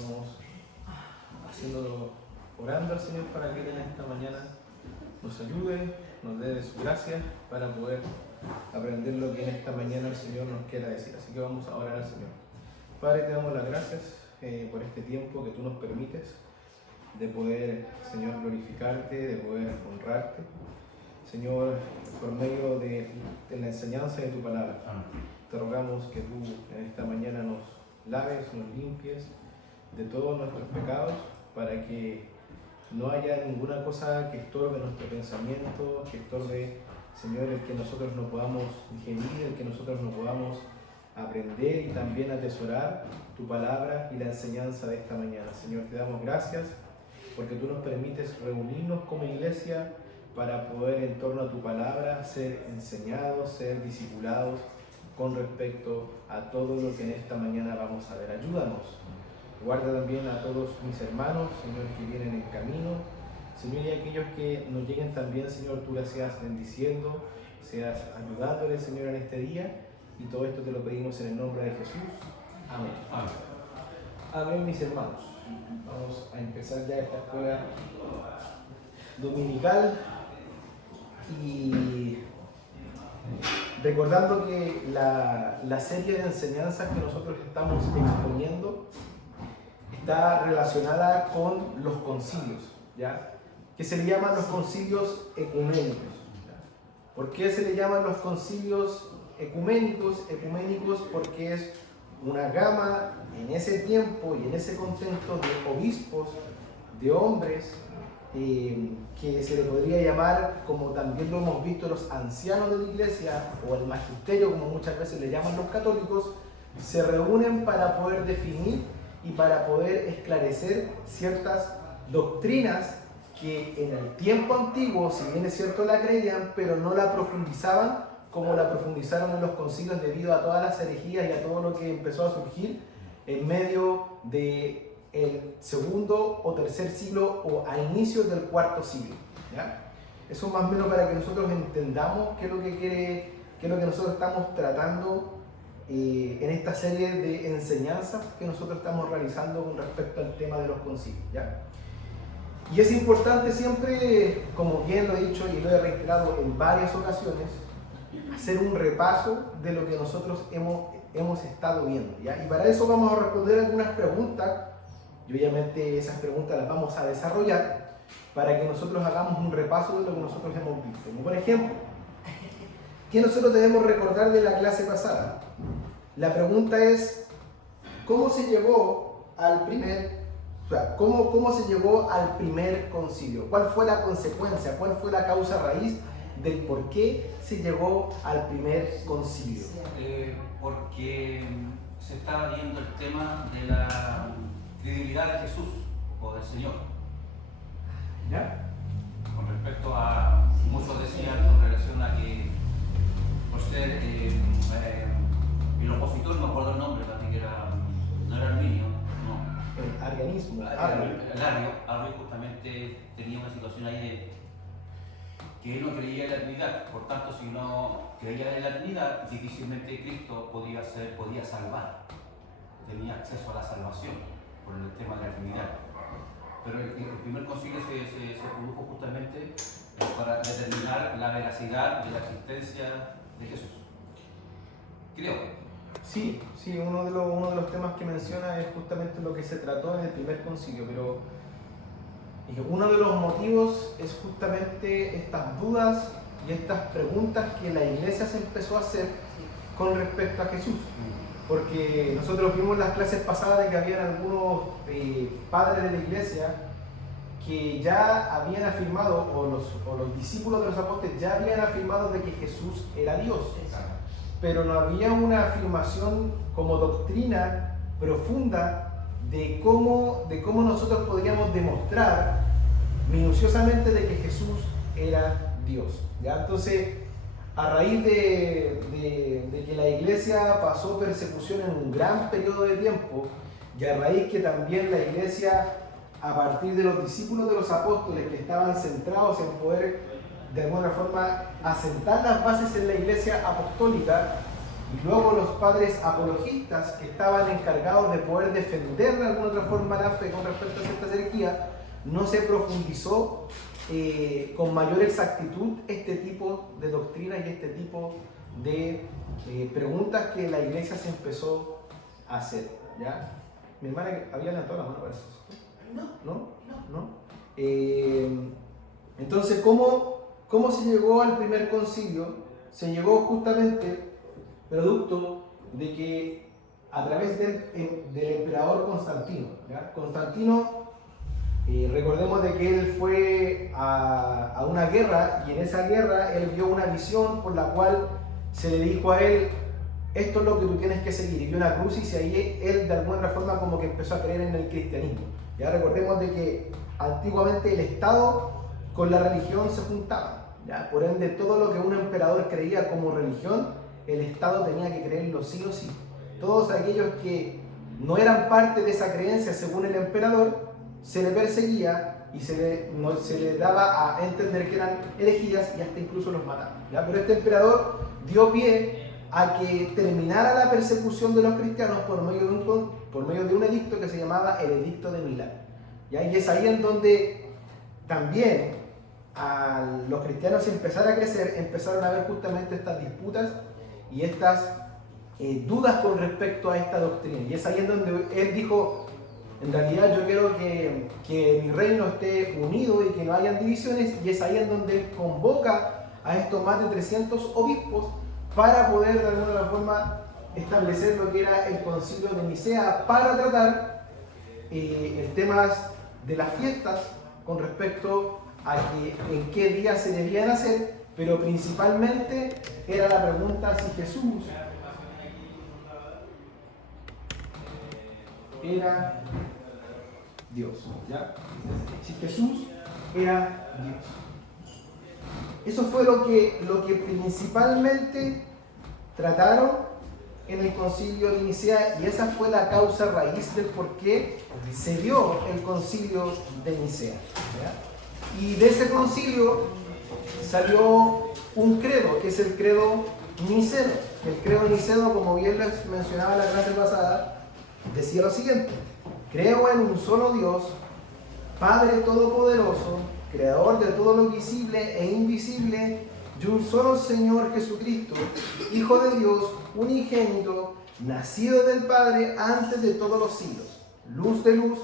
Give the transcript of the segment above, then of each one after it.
Vamos orando al Señor para que Él en esta mañana nos ayude, nos dé de su gracia para poder aprender lo que en esta mañana el Señor nos quiera decir. Así que vamos a orar al Señor. Padre, te damos las gracias por este tiempo que tú nos permites de poder, Señor, glorificarte, de poder honrarte. Señor, por medio de la enseñanza de tu palabra, te rogamos que tú en esta mañana nos laves, nos limpies de todos nuestros pecados, para que no haya ninguna cosa que estorbe nuestro pensamiento, que estorbe, Señor, el que nosotros no podamos digerir, el que nosotros no podamos aprender y también atesorar tu palabra y la enseñanza de esta mañana. Señor, te damos gracias porque tú nos permites reunirnos como iglesia para poder en torno a tu palabra ser enseñados, ser discipulados con respecto a todo lo que en esta mañana vamos a ver. Ayúdanos. Guarda también a todos mis hermanos, Señor, que vienen en camino. Señor, y aquellos que nos lleguen también, Señor, tú les seas bendiciendo, seas ayudándoles, Señor, en este día. Y todo esto te lo pedimos en el nombre de Jesús. Amén. Amén. Amén, mis hermanos. Vamos a empezar ya esta escuela dominical. Y recordando que la serie de enseñanzas que nosotros estamos exponiendo está relacionada con los concilios, ¿ya? Que se le llaman los concilios ecuménicos, ¿ya? ¿Por qué se le llaman los concilios ecuménicos? Ecuménicos porque es una gama en ese tiempo y en ese contexto de obispos, de hombres, que se le podría llamar, como también lo hemos visto, los ancianos de la iglesia o el magisterio, como muchas veces le llaman los católicos, se reúnen para poder definir y para poder esclarecer ciertas doctrinas que en el tiempo antiguo, si bien es cierto, la creían, pero no la profundizaban como la profundizaron en los concilios debido a todas las herejías y a todo lo que empezó a surgir en medio del segundo o tercer siglo o a inicios del cuarto siglo, ¿ya? Eso más o menos para que nosotros entendamos qué es lo que nosotros estamos tratando en esta serie de enseñanzas que nosotros estamos realizando con respecto al tema de los concilios, ¿ya? Y es importante siempre, como bien lo he dicho y lo he reiterado en varias ocasiones, hacer un repaso de lo que nosotros hemos estado viendo, ¿ya? Y para eso vamos a responder algunas preguntas y obviamente esas preguntas las vamos a desarrollar para que nosotros hagamos un repaso de lo que nosotros hemos visto. Como por ejemplo, ¿qué nosotros debemos recordar de la clase pasada? La pregunta es, ¿cómo se llegó al primer concilio? ¿Cuál fue la consecuencia? ¿Cuál fue la causa raíz del por qué se llegó al primer concilio? Porque se estaba viendo el tema de la credibilidad de Jesús o del Señor. ¿Ya? Con respecto a, muchos decían con relación a que por ser el opositor, no me acuerdo el nombre, también que no era Arminio, no. El arrianismo. Arrio justamente tenía una situación ahí de que él no creía en la Trinidad, por tanto si no creía en la Trinidad, difícilmente Cristo podía salvar, tenía acceso a la salvación por el tema de la Trinidad. Pero el primer concilio se produjo justamente para determinar la veracidad de la existencia de Jesús. Creo. Sí, uno de los temas que menciona es justamente lo que se trató en el primer concilio, pero uno de los motivos es justamente estas dudas y estas preguntas que la iglesia se empezó a hacer con respecto a Jesús. Porque nosotros vimos en las clases pasadas de que habían algunos padres de la iglesia que ya habían afirmado, o los discípulos de los apóstoles ya habían afirmado de que Jesús era Dios. Pero no había una afirmación como doctrina profunda de cómo nosotros podríamos demostrar minuciosamente de que Jesús era Dios, ¿ya? Entonces, a raíz de que la iglesia pasó persecución en un gran periodo de tiempo, y a raíz que también la iglesia, a partir de los discípulos de los apóstoles que estaban centrados en poder de alguna forma asentar las bases en la iglesia apostólica, y luego los padres apologistas que estaban encargados de poder defender de alguna otra forma la fe con respecto a ciertas herejías, no se profundizó con mayor exactitud este tipo de doctrina y este tipo de preguntas que la iglesia se empezó a hacer, ¿ya? Mi hermana había levantado la mano para eso. ¿No? Entonces, ¿cómo se llegó al primer concilio? Se llegó justamente producto de que a través del emperador Constantino, ¿ya? Constantino, recordemos de que él fue a una guerra, y en esa guerra él vio una visión por la cual se le dijo a él: esto es lo que tú tienes que seguir, y vio una cruz, y ahí él de alguna forma como que empezó a creer en el cristianismo. Ya recordemos de que antiguamente el Estado con la religión se juntaban, ¿ya? Por ende, todo lo que un emperador creía como religión, el Estado tenía que creerlo sí o sí. Todos aquellos que no eran parte de esa creencia según el emperador, se le perseguía y se le daba a entender que eran herejías, y hasta incluso los mataban, ¿ya? Pero este emperador dio pie a que terminara la persecución de los cristianos por medio de un edicto que se llamaba el Edicto de Milán, ¿ya? Y es ahí en donde también a los cristianos empezar a crecer, empezaron a haber justamente estas disputas y estas dudas con respecto a esta doctrina. Y es ahí en donde él dijo: en realidad yo quiero que mi reino esté unido y que no hayan divisiones, y es ahí en donde él convoca a estos más de 300 obispos para poder de alguna forma establecer lo que era el concilio de Nicea, para tratar el tema de las fiestas con respecto a en qué día se debían hacer, pero principalmente era la pregunta si Jesús era Dios, ¿ya? Si Jesús era Dios. Eso fue lo que principalmente trataron en el concilio de Nicea, y esa fue la causa raíz del por qué se dio el concilio de Nicea, ¿ya? Y de ese concilio salió un credo, que es el credo niceno. El credo niceno, como bien les mencionaba en la clase pasada, decía lo siguiente: creo en un solo Dios, Padre Todopoderoso, Creador de todo lo visible e invisible, y un solo Señor Jesucristo, Hijo de Dios, unigénito, nacido del Padre antes de todos los siglos, luz de luz,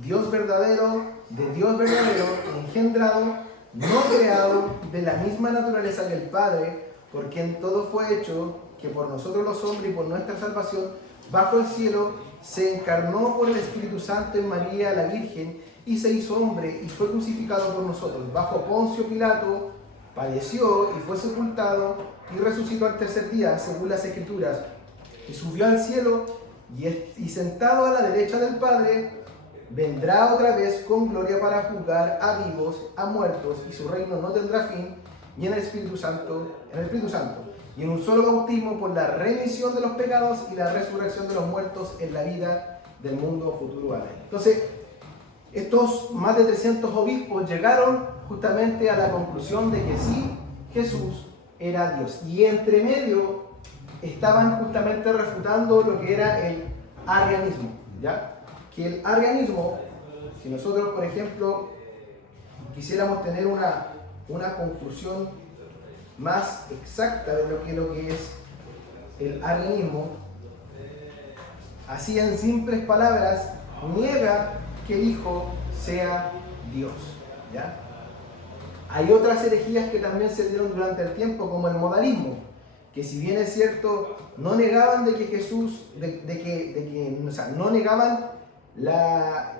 Dios verdadero, de Dios verdadero, engendrado, no creado, de la misma naturaleza que el Padre, por quien todo fue hecho, que por nosotros los hombres y por nuestra salvación, bajo el cielo, se encarnó por el Espíritu Santo en María la Virgen, y se hizo hombre, y fue crucificado por nosotros, bajo Poncio Pilato, padeció y fue sepultado, y resucitó al tercer día, según las Escrituras, y subió al cielo, y sentado a la derecha del Padre, vendrá otra vez con gloria para juzgar a vivos, a muertos, y su reino no tendrá fin, y en el Espíritu Santo, y en un solo bautismo por la remisión de los pecados y la resurrección de los muertos en la vida del mundo futuro. Amén. Entonces, estos más de 300 obispos llegaron justamente a la conclusión de que sí, Jesús era Dios. Y entre medio estaban justamente refutando lo que era el arrianismo, ¿ya? Que el arrianismo, si nosotros, por ejemplo, quisiéramos tener una conclusión más exacta de lo que es el arrianismo, así en simples palabras, niega que el Hijo sea Dios, ¿ya? Hay otras herejías que también se dieron durante el tiempo, como el modalismo, que si bien es cierto, no negaban de que Jesús, o sea, no negaban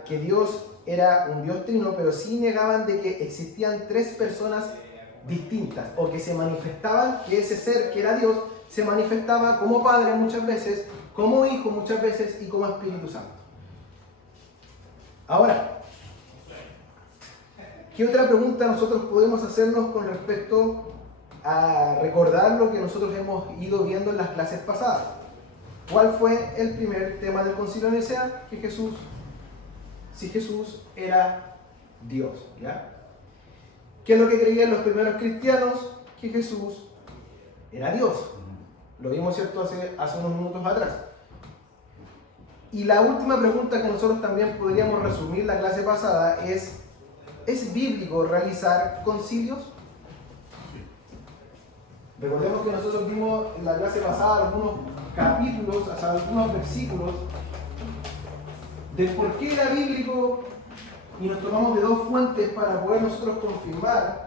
que Dios era un Dios trino, pero sí negaban de que existían tres personas distintas, o que se manifestaban, que ese ser que era Dios se manifestaba como Padre muchas veces, como Hijo muchas veces y como Espíritu Santo. Ahora, ¿qué otra pregunta nosotros podemos hacernos con respecto a recordar lo que nosotros hemos ido viendo en las clases pasadas? ¿Cuál fue el primer tema del Concilio de Nicea? Que si Jesús era Dios, ¿ya? ¿Qué es lo que creían los primeros cristianos? Que Jesús era Dios. Lo vimos, ¿cierto?, hace unos minutos atrás. Y la última pregunta que nosotros también podríamos resumir la clase pasada ¿es bíblico realizar concilios? Recordemos que nosotros vimos en la clase pasada algunos capítulos, hasta algunos versículos de por qué era bíblico, y nos tomamos de dos fuentes para poder nosotros confirmar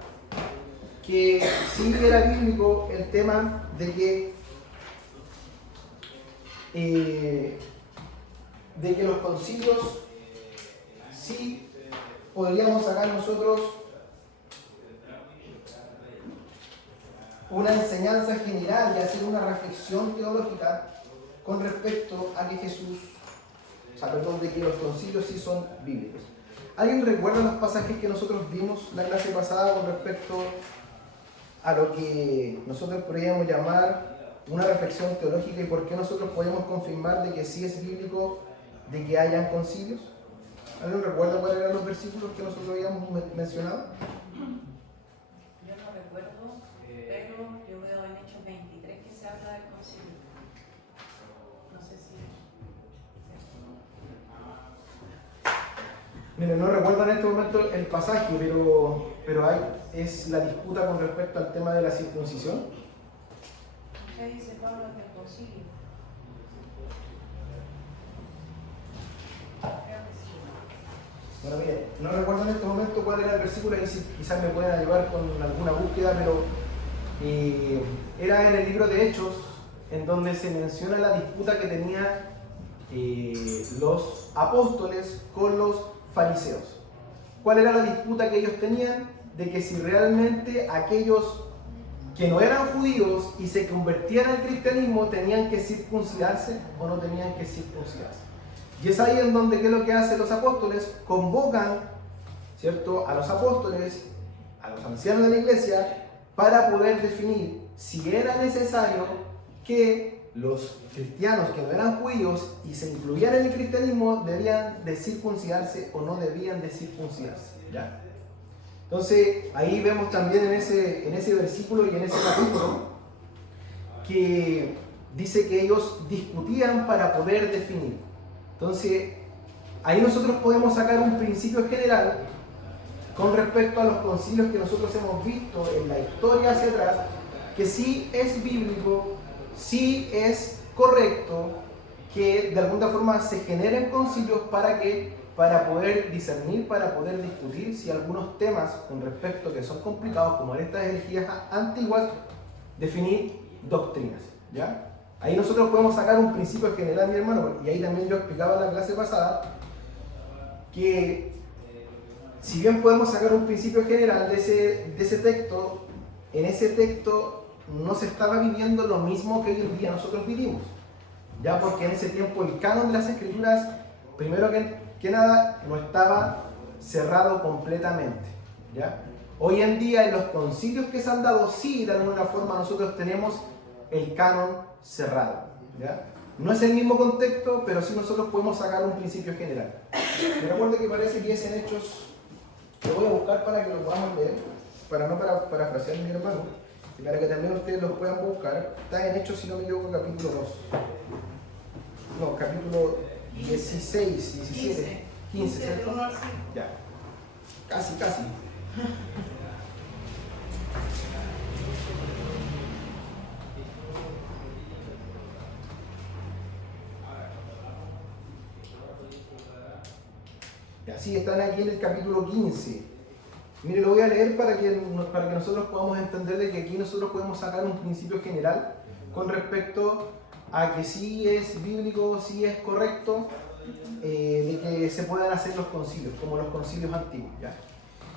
que sí era bíblico el tema de que los concilios sí podríamos sacar nosotros una enseñanza general y hacer una reflexión teológica con respecto a que de que los concilios sí son bíblicos. ¿Alguien recuerda los pasajes que nosotros vimos la clase pasada con respecto a lo que nosotros podríamos llamar una reflexión teológica y por qué nosotros podemos confirmar de que sí es bíblico de que hayan concilios? ¿Alguien recuerda cuáles eran los versículos que nosotros habíamos mencionado? Yo no recuerdo, pero yo veo en Hechos 23 que se habla del concilio. No sé si... Mire, no recuerdo en este momento el pasaje, pero es la disputa con respecto al tema de la circuncisión. ¿Qué dice Pablo del concilio? Creo que sí. Bueno, mire, no recuerdo en este momento cuál era el versículo, y quizás me pueden ayudar con alguna búsqueda, pero era en el libro de Hechos, en donde se menciona la disputa que tenían los apóstoles con los fariseos. ¿Cuál era la disputa que ellos tenían? De que si realmente aquellos que no eran judíos y se convertían al cristianismo tenían que circuncidarse o no tenían que circuncidarse. Y es ahí en donde, ¿qué es lo que hacen los apóstoles? Convocan, ¿cierto?, a los apóstoles, a los ancianos de la iglesia, para poder definir si era necesario que los cristianos que no eran judíos y se incluían en el cristianismo debían de circuncidarse o no debían de circuncidarse, ¿ya? Entonces, ahí vemos también en ese versículo y en ese capítulo que dice que ellos discutían para poder definir. Entonces, ahí nosotros podemos sacar un principio general con respecto a los concilios que nosotros hemos visto en la historia hacia atrás, que sí es bíblico, sí es correcto que de alguna forma se generen concilios para poder discernir, para poder discutir si algunos temas con respecto que son complicados, como en estas herejías antiguas, definir doctrinas, ¿ya? Ahí nosotros podemos sacar un principio general, mi hermano, y ahí también yo explicaba en la clase pasada que si bien podemos sacar un principio general de ese texto, en ese texto no se estaba viviendo lo mismo que hoy en día nosotros vivimos, ya porque en ese tiempo el canon de las escrituras, primero que nada, no estaba cerrado completamente, ¿ya? Hoy en día en los concilios que se han dado, sí, de alguna forma nosotros tenemos el canon cerrado, ¿ya? No es el mismo contexto, pero sí nosotros podemos sacar un principio general. Me recuerdo que parece que es en Hechos, lo voy a buscar para que lo podamos leer, para no parafrasear a mi hermano, y para que también ustedes lo puedan buscar. Está en Hechos, si no me equivoco, capítulo 2. No, capítulo 16, 17, 15, ¿cierto? Ya, casi. Sí, están aquí en el capítulo 15. Mire, lo voy a leer para que nosotros podamos entender de que aquí nosotros podemos sacar un principio general con respecto a que sí es bíblico, sí es correcto, de que se puedan hacer los concilios, como los concilios antiguos, ¿ya?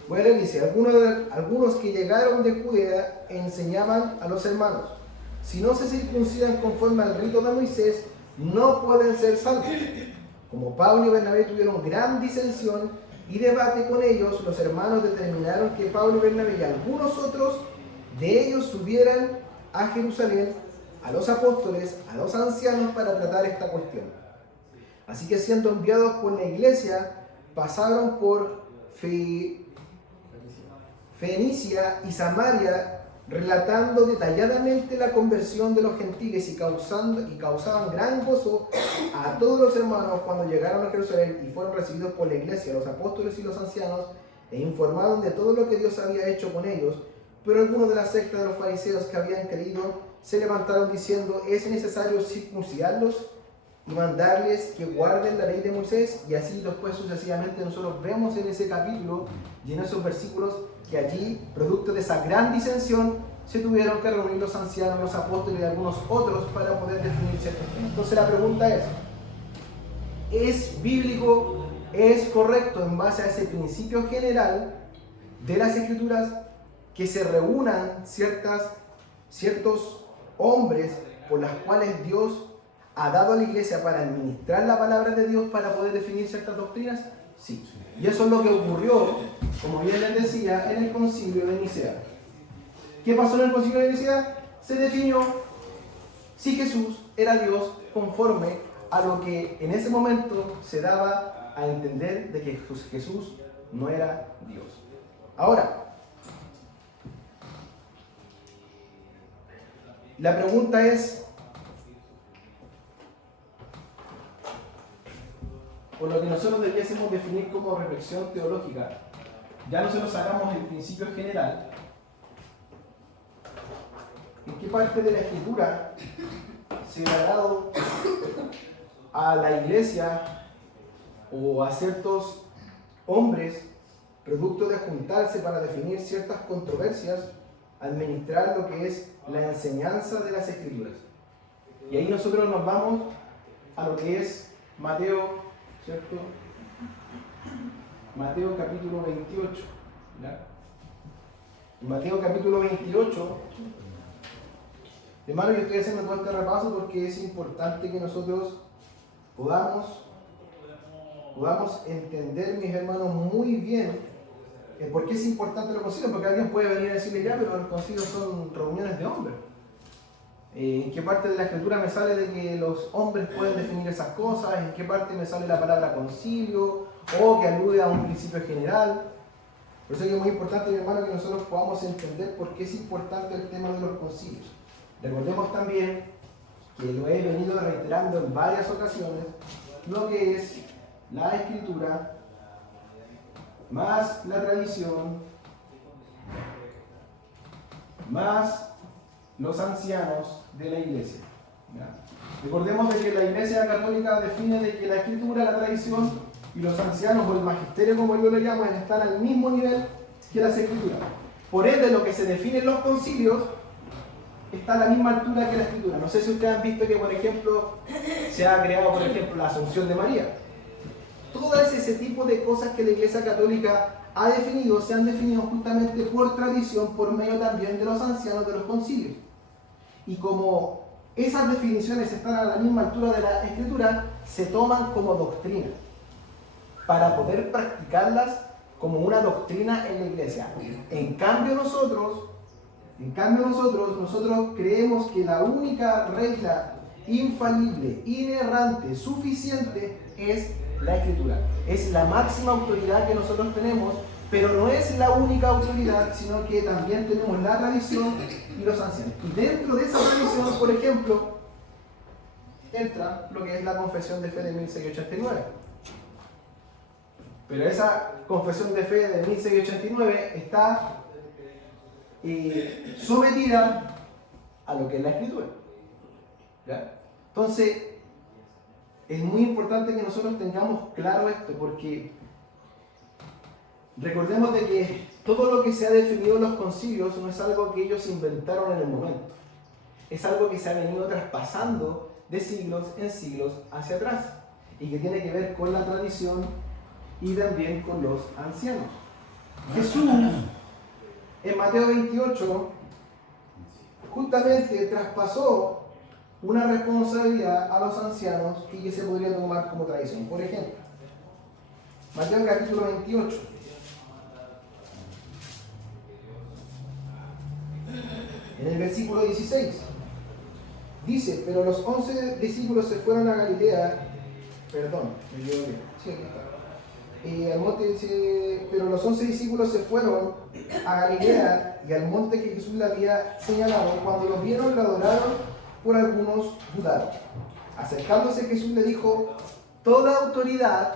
Voy a leer, dice, algunos que llegaron de Judea enseñaban a los hermanos, si no se circuncidan conforme al rito de Moisés, no pueden ser salvos. Como Pablo y Bernabé tuvieron gran disensión y debate con ellos, los hermanos determinaron que Pablo y Bernabé y algunos otros de ellos subieran a Jerusalén a los apóstoles, a los ancianos, para tratar esta cuestión. Así que, siendo enviados por la iglesia, pasaron por Fenicia y Samaria, relatando detalladamente la conversión de los gentiles y causaban gran gozo a todos los hermanos cuando llegaron a Jerusalén y fueron recibidos por la iglesia, los apóstoles y los ancianos, e informaron de todo lo que Dios había hecho con ellos. Pero algunos de la secta de los fariseos que habían creído se levantaron diciendo: es necesario circuncidarlos y mandarles que guarden la ley de Moisés. Y así después sucesivamente nosotros vemos en ese capítulo y en esos versículos que allí, producto de esa gran disensión, se tuvieron que reunir los ancianos, los apóstoles y algunos otros para poder definir ciertos temas. Entonces la pregunta ¿es bíblico, es correcto en base a ese principio general de las Escrituras que se reúnan ciertos hombres por las cuales Dios ha dado a la iglesia para administrar la palabra de Dios para poder definir ciertas doctrinas? Sí. Y eso es lo que ocurrió, como bien les decía, en el concilio de Nicea. ¿Qué pasó en el concilio de Nicea? Se definió si Jesús era Dios conforme a lo que en ese momento se daba a entender de que Jesús no era Dios. Ahora, la pregunta es, por lo que nosotros debiésemos definir como reflexión teológica, ya nosotros sacamos el principio general. ¿En qué parte de la Escritura se le ha dado a la iglesia o a ciertos hombres, producto de juntarse para definir ciertas controversias, administrar lo que es la enseñanza de las Escrituras? Y ahí nosotros nos vamos a lo que es Mateo, ¿cierto? Mateo capítulo 28. ¿Ya? En Mateo capítulo 28, hermano, yo estoy haciendo todo este repaso porque es importante que nosotros podamos entender, mis hermanos, muy bien por qué es importante los concilios, porque alguien puede venir a decirle: ya, pero los concilios son reuniones de hombres. ¿En qué parte de la Escritura me sale de que los hombres pueden definir esas cosas? ¿En qué parte me sale la palabra concilio? O que alude a un principio general. Por eso es muy importante, mi hermano, que nosotros podamos entender por qué es importante el tema de los concilios. Recordemos también que lo he venido reiterando en varias ocasiones, lo que es la Escritura más la tradición más los ancianos de la iglesia. ¿Ya? Recordemos de que la iglesia católica define de que la Escritura, la tradición y los ancianos o el magisterio, como yo lo llamo, están al mismo nivel que las Escrituras. Por ende, lo que se define en los concilios está a la misma altura que la Escritura. No sé si ustedes han visto que, por ejemplo, se ha creado, por ejemplo, la Asunción de María. Todo ese tipo de cosas que la Iglesia Católica ha definido, se han definido justamente por tradición, por medio también de los ancianos de los concilios. Y como esas definiciones están a la misma altura de la Escritura, se toman como doctrina, para poder practicarlas como una doctrina en la Iglesia. En cambio nosotros creemos que la única regla infalible, inerrante, suficiente es la Escritura. Es la máxima autoridad que nosotros tenemos, pero no es la única autoridad, sino que también tenemos la tradición y los ancianos. Y dentro de esa tradición, por ejemplo, entra lo que es la confesión de fe de 1689. Pero esa confesión de fe de 1689 está sometida a lo que es la Escritura. ¿Ya? Entonces, es muy importante que nosotros tengamos claro esto, porque recordemos de que todo lo que se ha definido en los concilios no es algo que ellos inventaron en el momento. Es algo que se ha venido traspasando de siglos en siglos hacia atrás y que tiene que ver con la tradición y también con los ancianos. Jesús, en Mateo 28, justamente traspasó una responsabilidad a los ancianos y que se podría tomar como tradición. Por ejemplo, Mateo capítulo 28. En el versículo 16 dice: pero los 11 discípulos se fueron a Galilea. Perdón, me equivoqué. Sí, aquí está. al monte, dice, pero los 11 discípulos se fueron a Galilea y al monte que Jesús le había señalado. Cuando los vieron, lo adoraron, por algunos dudaron. Acercándose, Jesús le dijo: toda autoridad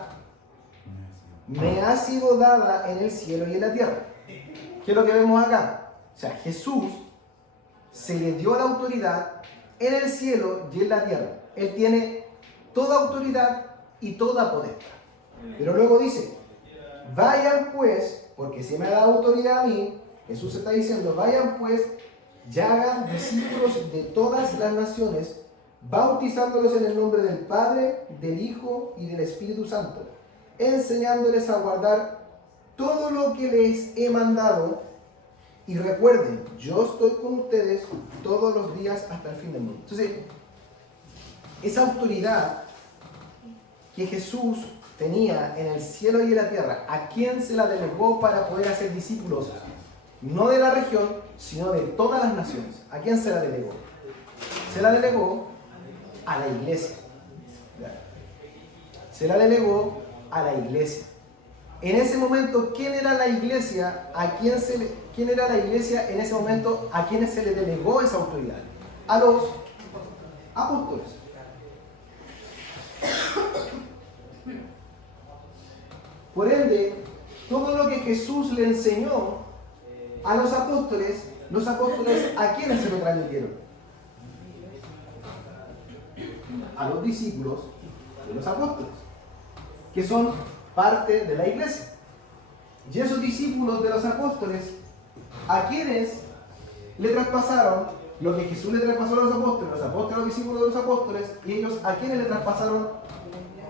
me ha sido dada en el cielo y en la tierra. ¿Qué es lo que vemos acá? O sea, Jesús se le dio la autoridad en el cielo y en la tierra. Él tiene toda autoridad y toda potestad. Pero luego dice: vayan pues, porque se me ha dado autoridad a mí. Jesús está diciendo: vayan pues, y hagan discípulos de todas las naciones, bautizándolos en el nombre del Padre, del Hijo y del Espíritu Santo, enseñándoles a guardar todo lo que les he mandado. Y recuerden, yo estoy con ustedes todos los días hasta el fin del mundo. Entonces, esa autoridad que Jesús tenía en el cielo y en la tierra, ¿a quién se la delegó para poder hacer discípulos? No de la región, sino de todas las naciones. ¿A quién se la delegó? Se la delegó a la iglesia. Se la delegó a la iglesia. En ese momento, ¿quién era la iglesia? ¿Quién era la iglesia en ese momento? ¿A quiénes se le delegó esa autoridad? A los apóstoles. Por ende, todo lo que Jesús le enseñó a los apóstoles, ¿a quiénes se lo transmitieron? A los discípulos de los apóstoles, que son parte de la iglesia. Y esos discípulos de los apóstoles, ¿a quiénes le traspasaron lo que Jesús le traspasó a los apóstoles a los discípulos de los apóstoles? Y ellos, ¿a quiénes le traspasaron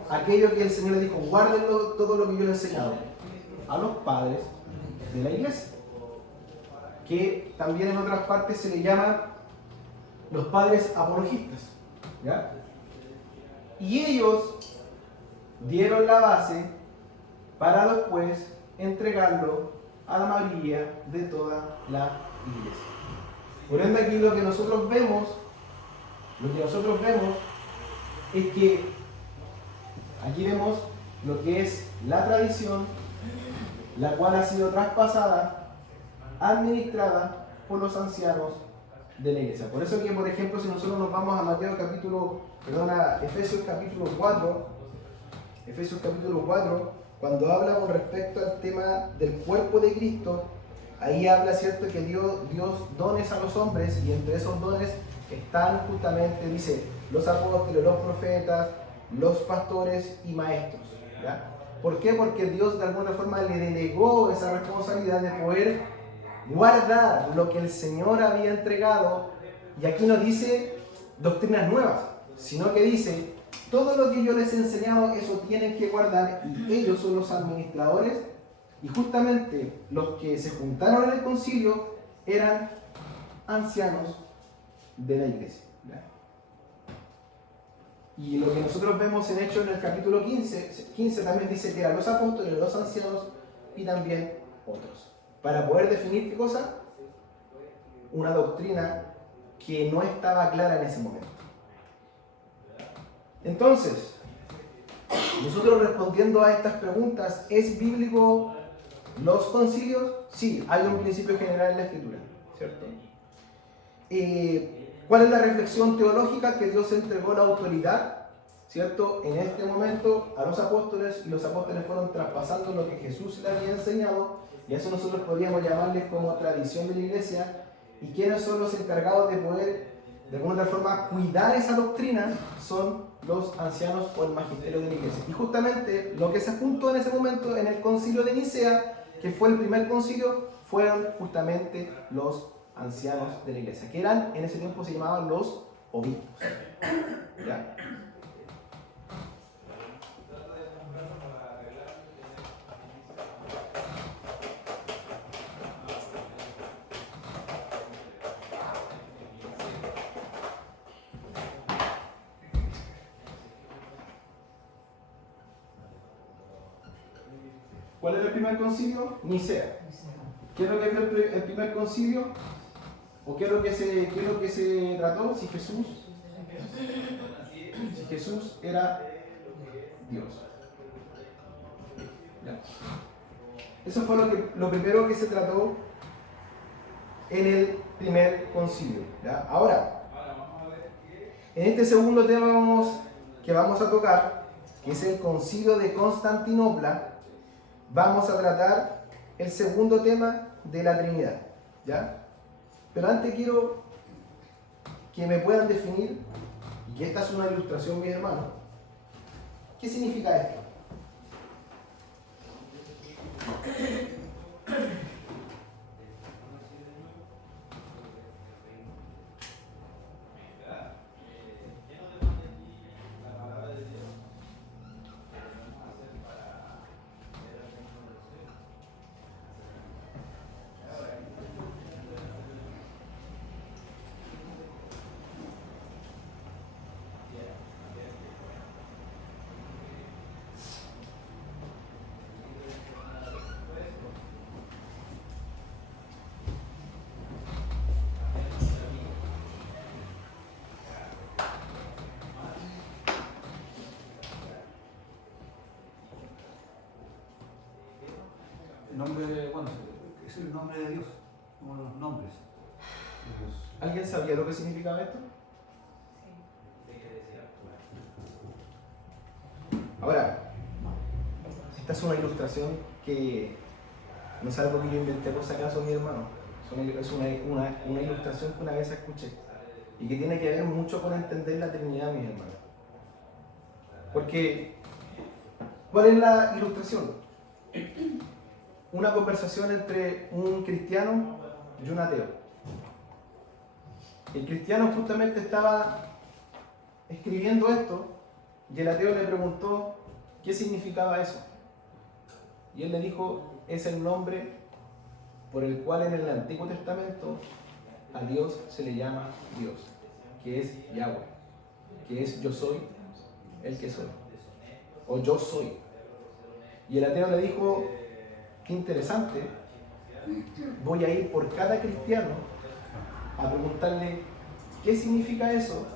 aquello que el Señor le dijo: guárdenlo todo lo que yo les he enseñado? A los padres de la iglesia, que también en otras partes se le llaman los padres apologistas, ¿ya? Y ellos dieron la base para después entregarlo a la mayoría de toda la iglesia. Por ende, aquí lo que nosotros vemos es que aquí vemos lo que es la tradición, la cual ha sido traspasada, administrada por los ancianos de la iglesia. Por eso que, por ejemplo, si nosotros nos vamos a Efesios capítulo 4, cuando habla con respecto al tema del cuerpo de Cristo, ahí habla, ¿cierto?, que Dios dones a los hombres, y entre esos dones están justamente, dice, los apóstoles, los profetas, los pastores y maestros, ¿ya? ¿Por qué? Porque Dios de alguna forma le delegó esa responsabilidad de poder guardar lo que el Señor había entregado. Y aquí no dice doctrinas nuevas, sino que dice: todo lo que yo les he enseñado, eso tienen que guardar, y ellos son los administradores. Y justamente los que se juntaron en el concilio eran ancianos de la iglesia, ¿ya? Y lo que nosotros vemos en Hechos en el capítulo 15 también dice que eran los apóstoles, los ancianos y también otros. Para poder definir qué cosa, una doctrina que no estaba clara en ese momento. Entonces, nosotros respondiendo a estas preguntas, ¿es bíblico los concilios? Sí, hay un principio general en la Escritura, ¿cierto? ¿Cuál es la reflexión teológica? Que Dios entregó la autoridad, ¿cierto?, en este momento a los apóstoles, y los apóstoles fueron traspasando lo que Jesús le había enseñado, y eso nosotros podríamos llamarles como tradición de la iglesia. ¿Y quiénes son los encargados de poder, de alguna otra forma, cuidar esa doctrina? Son los ancianos o el magisterio de la iglesia. Y justamente lo que se juntó en ese momento en el concilio de Nicea, que fue el primer concilio, fueron justamente los ancianos de la iglesia, que eran, en ese tiempo se llamaban los obispos, ¿ya? ¿Cuál era el primer concilio? Nicea. ¿Qué es lo que vio el primer concilio? ¿O qué es lo que se trató? Si Jesús era Dios. ¿Ya? Eso fue lo primero que se trató en el primer concilio. ¿Ya? Ahora, en este segundo tema que vamos a tocar, que es el concilio de Constantinopla, vamos a tratar el segundo tema de la Trinidad. ¿Ya? Pero antes quiero que me puedan definir, y esta es una ilustración, mis hermanos, ¿qué significa esto? El nombre, bueno, es el nombre de Dios, como los nombres de Dios. ¿Alguien sabía lo que significaba esto? Ahora, esta es una ilustración que no es algo que yo inventé por si acaso, mi hermano. Es una ilustración que una vez escuché y que tiene que ver mucho con entender la Trinidad, mis hermanos. Porque, ¿cuál es la ilustración? Una conversación entre un cristiano y un ateo. El cristiano justamente estaba escribiendo esto y el ateo le preguntó qué significaba eso. Y él le dijo, es el nombre por el cual en el Antiguo Testamento a Dios se le llama Dios, que es Yahweh, que es yo soy el que soy, o yo soy. Y el ateo le dijo, qué interesante, voy a ir por cada cristiano a preguntarle qué significa eso,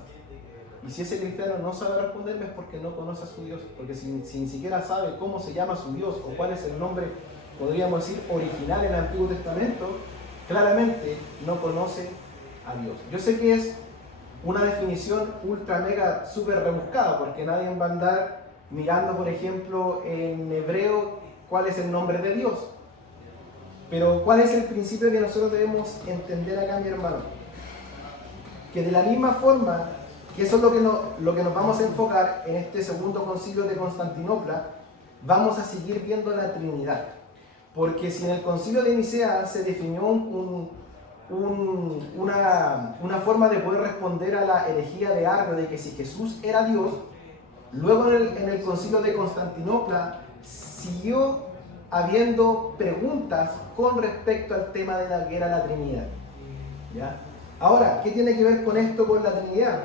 y si ese cristiano no sabe responderme es porque no conoce a su Dios, porque si ni siquiera sabe cómo se llama su Dios o cuál es el nombre, podríamos decir, original en el Antiguo Testamento, claramente no conoce a Dios. Yo sé que es una definición ultra mega súper rebuscada, porque nadie va a andar mirando, por ejemplo, en hebreo cuál es el nombre de Dios. Pero ¿cuál es el principio que nosotros debemos entender acá, mi hermano? Que de la misma forma, que eso es lo que nos vamos a enfocar en este segundo concilio de Constantinopla, vamos a seguir viendo la Trinidad. Porque si en el concilio de Nicea se definió una forma de poder responder a la herejía de Arrio de que si Jesús era Dios, luego en el concilio de Constantinopla siguió habiendo preguntas con respecto al tema de la que era la Trinidad. ¿Ya? Ahora, ¿qué tiene que ver con esto con la Trinidad?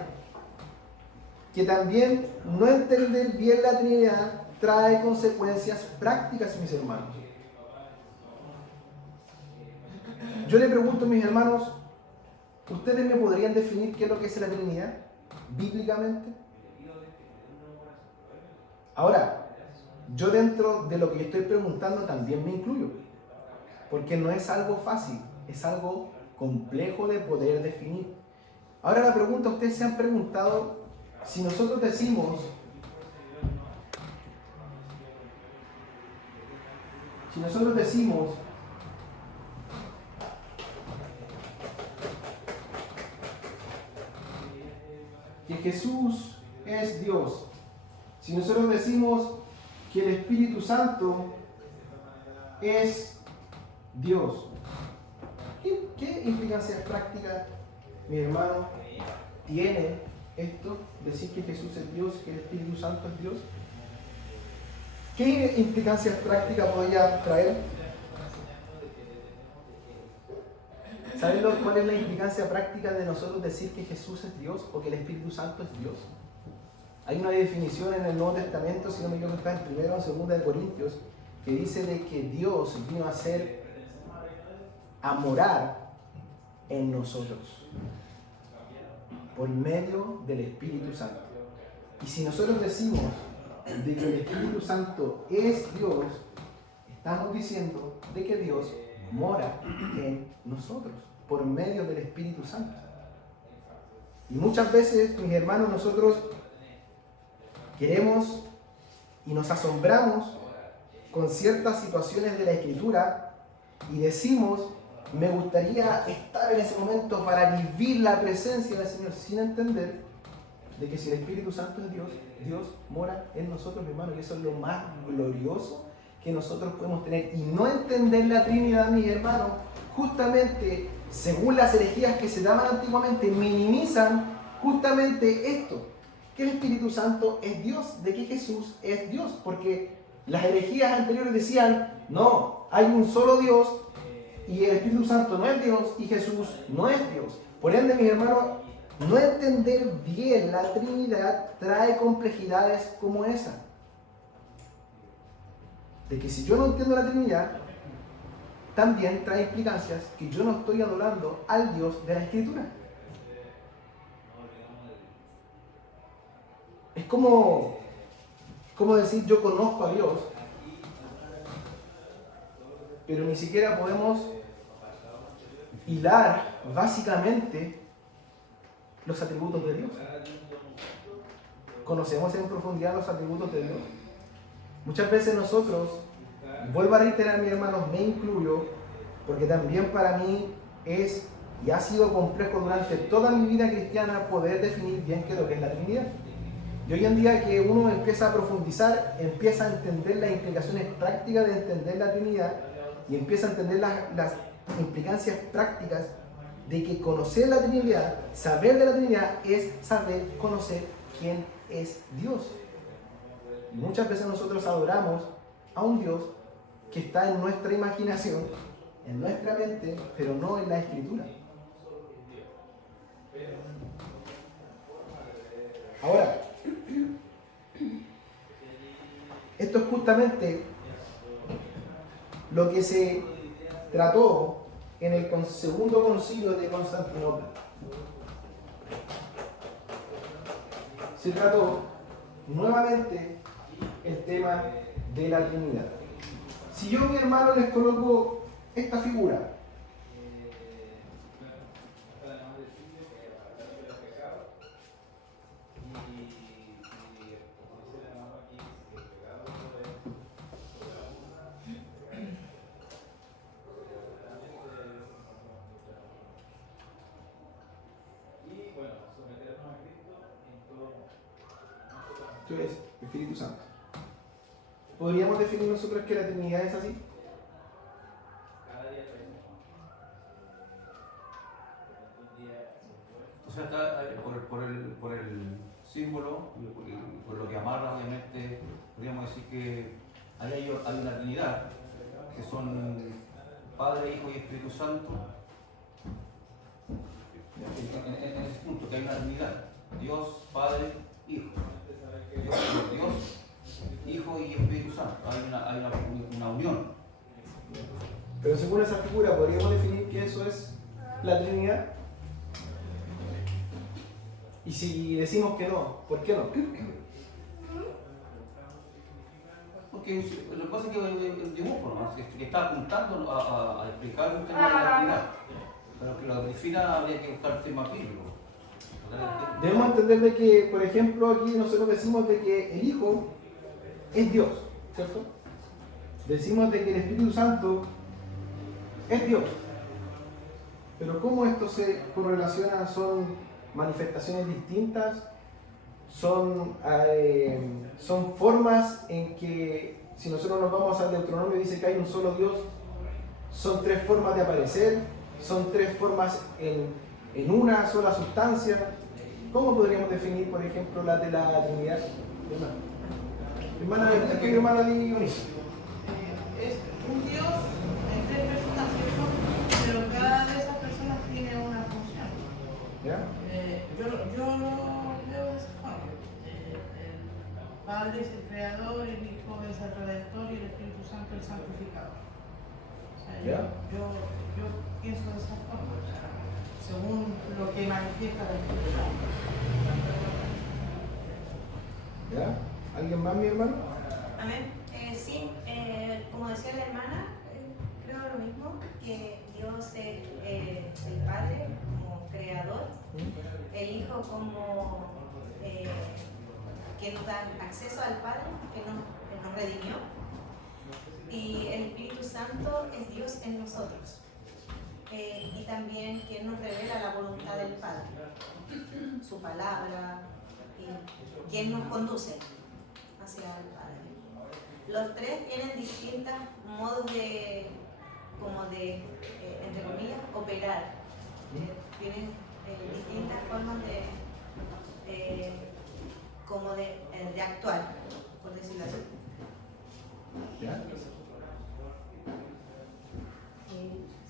Que también no entender bien la Trinidad trae consecuencias prácticas, mis hermanos. Yo le pregunto a mis hermanos, ¿ustedes me podrían definir qué es lo que es la Trinidad bíblicamente? Ahora, yo dentro de lo que yo estoy preguntando también me incluyo, porque no es algo fácil, es algo complejo de poder definir. Ahora la pregunta, ustedes se han preguntado, si nosotros decimos que Jesús es Dios, si nosotros decimos que el Espíritu Santo es Dios, ¿qué implicancias prácticas, mi hermano, tiene esto, decir que Jesús es Dios, que el Espíritu Santo es Dios? ¿Qué implicancias prácticas podría traer? ¿Saben cuál es la implicancia práctica de nosotros decir que Jesús es Dios o que el Espíritu Santo es Dios? Hay una definición en el Nuevo Testamento, si no me equivoco, está en 1 o 2 de Corintios, que dice de que Dios vino a morar en nosotros por medio del Espíritu Santo. Y si nosotros decimos de que el Espíritu Santo es Dios, estamos diciendo de que Dios mora en nosotros por medio del Espíritu Santo. Y muchas veces, mis hermanos, nosotros queremos y nos asombramos con ciertas situaciones de la Escritura y decimos, me gustaría estar en ese momento para vivir la presencia del Señor, sin entender de que si el Espíritu Santo es Dios, Dios mora en nosotros, hermanos, y eso es lo más glorioso que nosotros podemos tener. Y no entender la Trinidad, mis hermanos, justamente según las herejías que se daban antiguamente, minimizan justamente esto, que el Espíritu Santo es Dios, de que Jesús es Dios, porque las herejías anteriores decían, no, hay un solo Dios y el Espíritu Santo no es Dios y Jesús no es Dios. Por ende, mis hermanos, no entender bien la Trinidad trae complejidades como esa. De que si yo no entiendo la Trinidad, también trae implicancias que yo no estoy adorando al Dios de la Escritura. Es como decir yo conozco a Dios, pero ni siquiera podemos hilar básicamente los atributos de Dios. ¿Conocemos en profundidad los atributos de Dios? Muchas veces nosotros, vuelvo a reiterar, mis hermanos, me incluyo, porque también para mí es y ha sido complejo durante toda mi vida cristiana poder definir bien qué es lo que es la Trinidad. Y hoy en día que uno empieza a profundizar, empieza a entender las implicaciones prácticas de entender la Trinidad y empieza a entender las implicancias prácticas de que conocer la Trinidad, saber de la Trinidad, es saber conocer quién es Dios. Y muchas veces nosotros adoramos a un Dios que está en nuestra imaginación, en nuestra mente, pero no en la Escritura. Ahora, esto es justamente lo que se trató en el segundo concilio de Constantinopla. Se trató nuevamente el tema de la Trinidad. Si yo, mi hermano, les coloco esta figura, esto es Espíritu Santo. ¿Podríamos definir nosotros que la Trinidad es así? O sea, está, por el símbolo, por lo que amarra, obviamente, podríamos decir que hay una Trinidad, que son Padre, Hijo y Espíritu Santo. En ese punto, que hay una Trinidad, Dios, Padre, Hijo. Dios, Hijo y Espíritu Santo. Hay una unión. Pero según esa figura, ¿podríamos definir que eso es la Trinidad? Y si decimos que no, ¿por qué no? Porque lo que pasa es que el dibujo nomás, que está apuntando a explicar un tema de la Trinidad. Pero que lo defina habría que buscar el tema bíblico. Debemos entender de que, por ejemplo, aquí nosotros decimos de que el Hijo es Dios, ¿cierto? Decimos de que el Espíritu Santo es Dios. Pero ¿cómo esto se correlaciona? ¿Son manifestaciones distintas? ¿Son formas en que, si nosotros nos vamos al Deuteronomio, dice que hay un solo Dios? ¿Son tres formas de aparecer? ¿Son tres formas en una sola sustancia? ¿Cómo podríamos definir, por ejemplo, la de la Trinidad? Hermana, Dionisio. Es un Dios en tres personas, ¿cierto? Pero cada de esas personas tiene una función. ¿Ya? Yo lo veo de esa forma. El Padre es el Creador, el Hijo es el Redentor y el Espíritu Santo el Santificador. O sea, ¿Ya? yo pienso de esa forma, según lo que manifiesta la Escritura. ¿Ya? ¿Alguien más, mi hermano? Amén. Sí, como decía la hermana, Hijo como que nos dan acceso al Padre, que nos redimió. Y el Espíritu Santo es Dios en nosotros. Y también que nos revela la voluntad del Padre, su palabra, y quien nos conduce hacia el Padre. Los tres tienen distintos modos de, entre comillas, operar. Tienen distintas formas de actuar, por decirlo así. ¿Ya?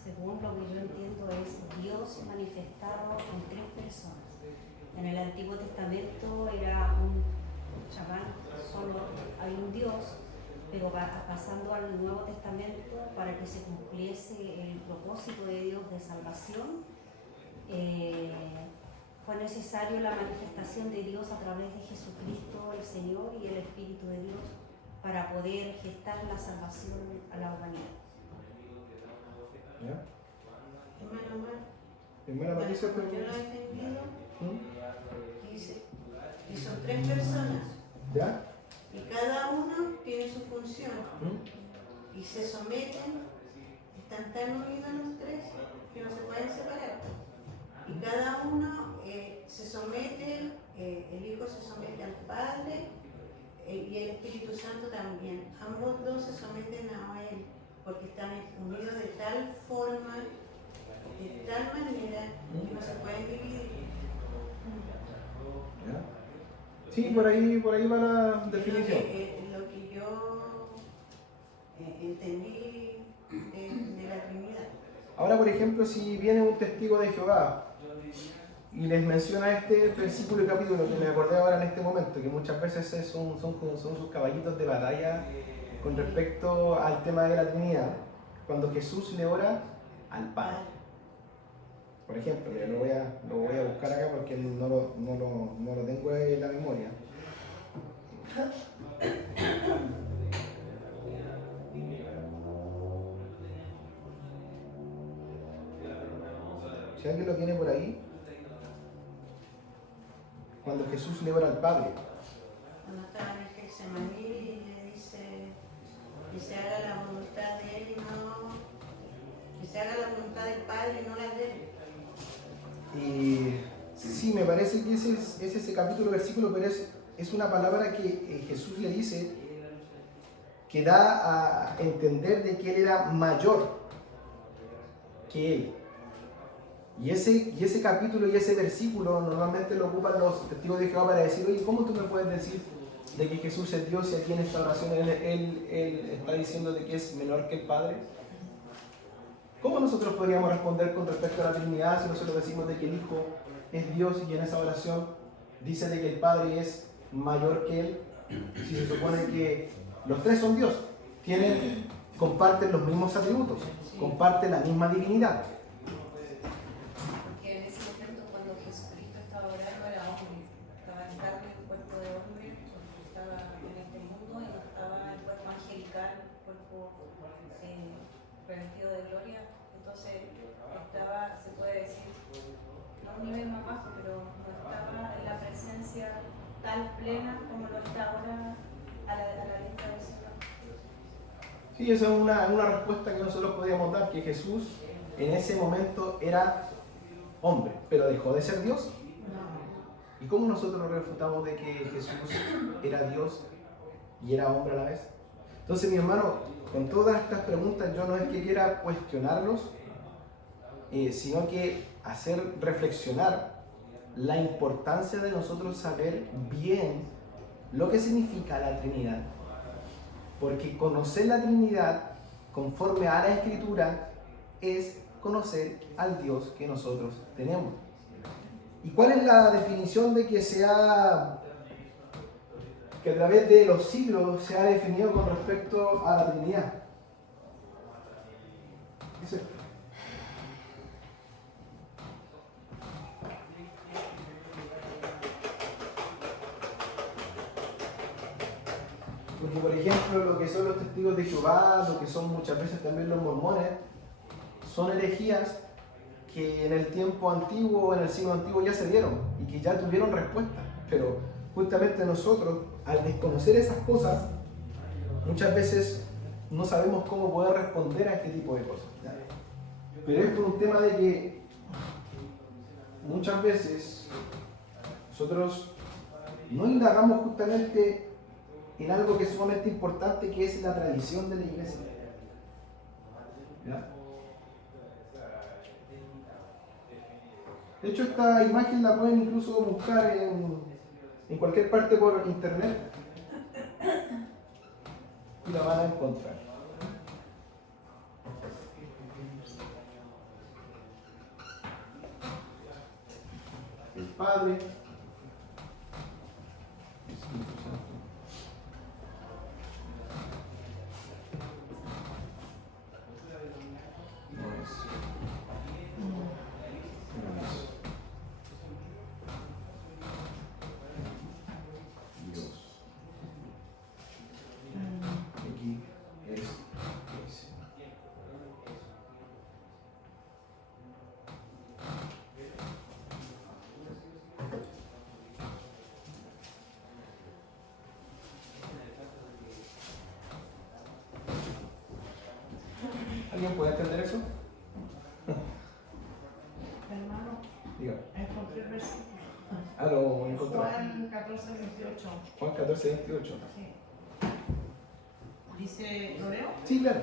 Según lo que yo entiendo, es Dios manifestado en tres personas. En el Antiguo Testamento era un chamán, solo hay un Dios, pero pasando al Nuevo Testamento, para que se cumpliese el propósito de Dios de salvación, fue necesario la manifestación de Dios a través de Jesucristo el Señor y el Espíritu de Dios para poder gestar la salvación a la humanidad. ¿Ya? Hermano, Patricia, como yo lo he entendido, dice que son tres personas ¿ya? y cada uno tiene su función y se someten, están tan unidos los tres que no se pueden separar. Y cada uno se somete, el Hijo se somete al Padre y el Espíritu Santo también. Ambos dos se someten a Él porque están unidos de tal forma, de tal manera que no se pueden dividir. ¿Ya? Sí, por ahí va la definición. Lo que yo entendí de la Trinidad. Ahora, por ejemplo, si viene un testigo de Jehová y les menciona este versículo y capítulo que me acordé ahora en este momento, que muchas veces son sus caballitos de batalla con respecto al tema de la Trinidad, cuando Jesús le ora al Padre. Por ejemplo, mira, lo voy a buscar acá porque no lo tengo en la memoria. Si alguien lo tiene por ahí, cuando Jesús le ora al Padre. Cuando estaba en el Getsemaní y le dice que se haga la voluntad de Él y no, que se haga la voluntad del Padre y no la de Él. Y sí, me parece que ese es ese capítulo, versículo, pero es una palabra que Jesús le dice que da a entender de que Él era mayor que Él. Y ese capítulo y ese versículo normalmente lo ocupan los testigos de Jehová para decir, oye, ¿cómo tú me puedes decir de que Jesús es Dios y aquí en esta oración él está diciendo de que es menor que el Padre? ¿Cómo nosotros podríamos responder con respecto a la Trinidad si nosotros decimos de que el Hijo es Dios y en esa oración dice de que el Padre es mayor que Él? Si se supone que los tres son Dios, comparten los mismos atributos, comparten la misma divinidad. Porque en ese momento cuando Jesucristo estaba orando era hombre, estaba en carne, en cuerpo de hombre, porque estaba en este mundo y no estaba en cuerpo angelical, cuerpo revestido de gloria. Entonces estaba, se puede decir, no a un nivel más bajo, pero no estaba en la presencia tan plena como lo está ahora a la vista del Señor. Sí, esa es una respuesta que nosotros podríamos dar, que Jesús en ese momento era hombre, pero dejó de ser Dios. ¿Y cómo nosotros refutamos de que Jesús era Dios y era hombre a la vez? Entonces, mi hermano, con todas estas preguntas yo no es que quiera cuestionarlos, sino que hacer reflexionar la importancia de nosotros saber bien lo que significa la Trinidad. Porque conocer la Trinidad, conforme a la Escritura, es conocer al Dios que nosotros tenemos. ¿Y cuál es la definición de que a través de los siglos se ha definido con respecto a la Trinidad? Eso es. Porque, por ejemplo, lo que son los testigos de Jehová, lo que son muchas veces también los mormones, son herejías que en el tiempo antiguo, en el siglo antiguo ya se dieron y que ya tuvieron respuesta. Pero justamente nosotros, al desconocer esas cosas, muchas veces no sabemos cómo poder responder a este tipo de cosas. Pero es por un tema de que muchas veces nosotros no indagamos justamente en algo que es sumamente importante, que es la tradición de la iglesia. ¿Ya? De hecho, esta imagen la pueden incluso buscar en cualquier parte por internet y la van a encontrar. El Padre, el Espíritu Santo. Dios. Aquí es iglesia. ¿Alguien puede entender eso? Hermano, Diga. encontré el versículo. Ah, lo encontró. Juan 14, 28. Juan 14, 28. Sí. Dice, ¿lo leo? Sí, claro.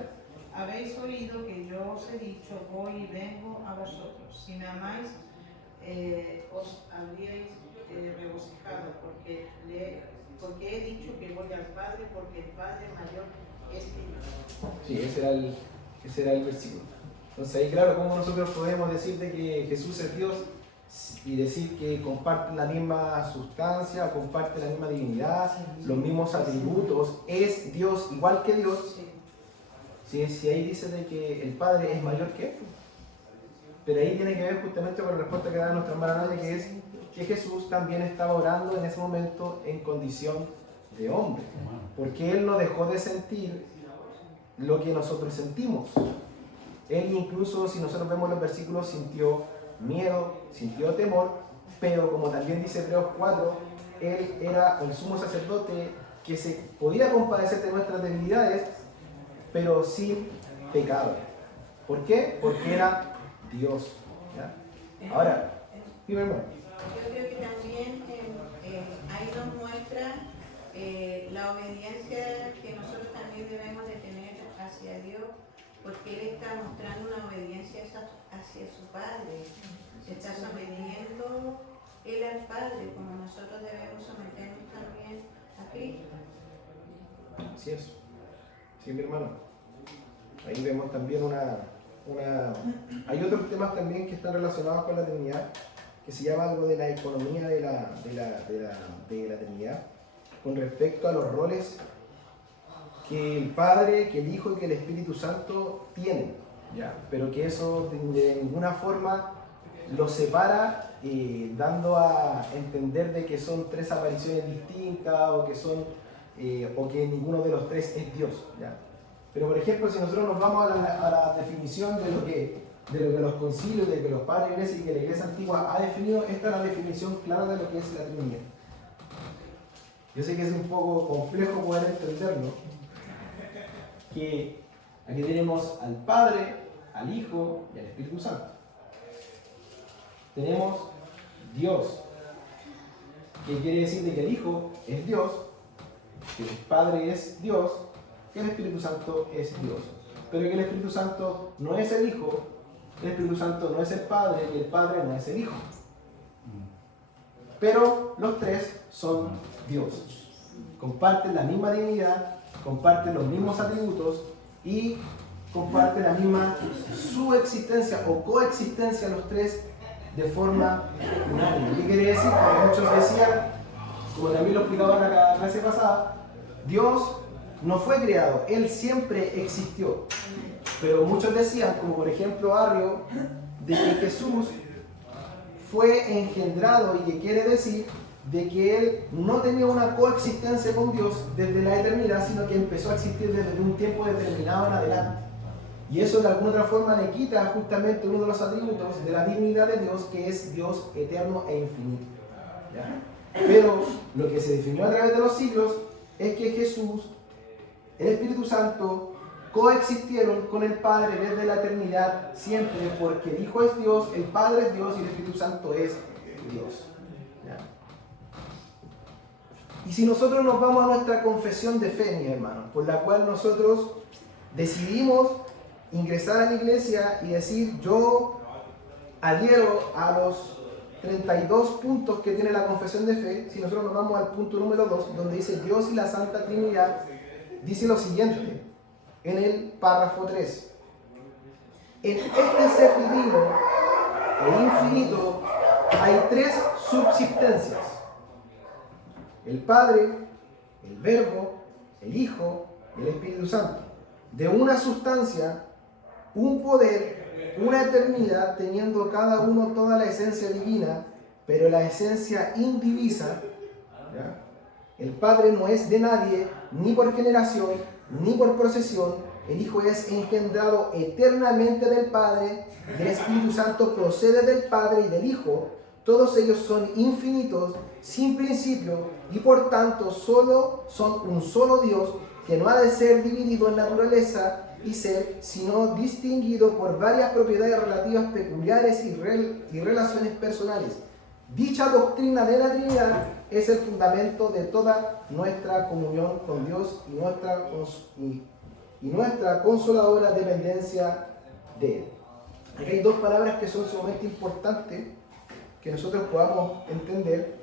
Habéis oído que yo os he dicho, voy y vengo a vosotros. Si me amáis, os habríais regocijado, porque he dicho que voy al Padre, porque el Padre mayor es que yo. Sí, ese era el versículo. Entonces ahí claro, cómo nosotros podemos decir de que Jesús es Dios y decir que comparte la misma sustancia, comparte la misma divinidad, los mismos atributos, es Dios igual que Dios. Si ahí dice de que el Padre es mayor que Él. Pero ahí tiene que ver justamente con la respuesta que da nuestra hermana Nadia, que es que Jesús también estaba orando en ese momento en condición de hombre, porque Él no dejó de sentir lo que nosotros sentimos. Él incluso, si nosotros vemos los versículos, sintió miedo, sintió temor, pero como también dice Hebreos 4, Él era el sumo sacerdote que se podía compadecer de nuestras debilidades, pero sin pecado. ¿Por qué? Porque era Dios. ¿Ya? Ahora, dime, hermano. Yo creo que también ahí nos muestra la obediencia que nosotros también debemos de tener hacia Dios, porque Él está mostrando una obediencia hacia su Padre. Se está sometiendo Él al Padre, como nosotros debemos someternos también a Cristo. Así es. Sí, mi hermano. Ahí vemos también hay otros temas también que están relacionados con la Trinidad, que se llama algo de la economía de la Trinidad, con respecto a los roles que el Padre, que el Hijo y que el Espíritu Santo tienen, ¿ya? Pero que eso de ninguna forma los separa, dando a entender de que son tres apariciones distintas o que ninguno de los tres es Dios, ¿ya? Pero por ejemplo, si nosotros nos vamos a la definición de lo que los concilios, de que los padres de la iglesia y que la iglesia antigua ha definido, esta es la definición clara de lo que es la Trinidad. Yo sé que es un poco complejo poder entenderlo, que aquí tenemos al Padre, al Hijo y al Espíritu Santo. Tenemos Dios, que quiere decir de que el Hijo es Dios, que el Padre es Dios, que el Espíritu Santo es Dios. Pero que el Espíritu Santo no es el Hijo, el Espíritu Santo no es el Padre y el Padre no es el Hijo. Pero los tres son Dios. Comparten la misma divinidad, comparten los mismos atributos y comparten la misma subexistencia o coexistencia los tres de forma unánime. ¿Qué quiere decir? Porque muchos decían, como también lo explicaba en la clase pasada, Dios no fue creado, Él siempre existió. Pero muchos decían, como por ejemplo Arrio, de que Jesús fue engendrado y que quiere decir de que Él no tenía una coexistencia con Dios desde la eternidad, sino que empezó a existir desde un tiempo determinado en adelante. Y eso de alguna otra forma le quita justamente uno de los atributos de la divinidad de Dios, que es Dios eterno e infinito. ¿Ya? Pero lo que se definió a través de los siglos es que Jesús, el Espíritu Santo, coexistieron con el Padre desde la eternidad siempre, porque el Hijo es Dios, el Padre es Dios y el Espíritu Santo es Dios. ¿Ya? Y si nosotros nos vamos a nuestra confesión de fe, mis hermanos, por la cual nosotros decidimos ingresar a la iglesia y decir, yo adhiero a los 32 puntos que tiene la confesión de fe, si nosotros nos vamos al punto número 2, donde dice Dios y la Santa Trinidad, dice lo siguiente, en el párrafo 3. En este ser divino e infinito hay tres subsistencias: el Padre, el Verbo, el Hijo y el Espíritu Santo. De una sustancia, un poder, una eternidad, teniendo cada uno toda la esencia divina, pero la esencia indivisa. ¿Ya? El Padre no es de nadie, ni por generación, ni por procesión. El Hijo es engendrado eternamente del Padre, y el Espíritu Santo procede del Padre y del Hijo. Todos ellos son infinitos, sin principio, y por tanto solo son un solo Dios, que no ha de ser dividido en naturaleza y ser, sino distinguido por varias propiedades relativas peculiares y relaciones personales. Dicha doctrina de la Trinidad es el fundamento de toda nuestra comunión con Dios y nuestra consoladora dependencia de Él. Aquí hay dos palabras que son sumamente importantes que nosotros podamos entender,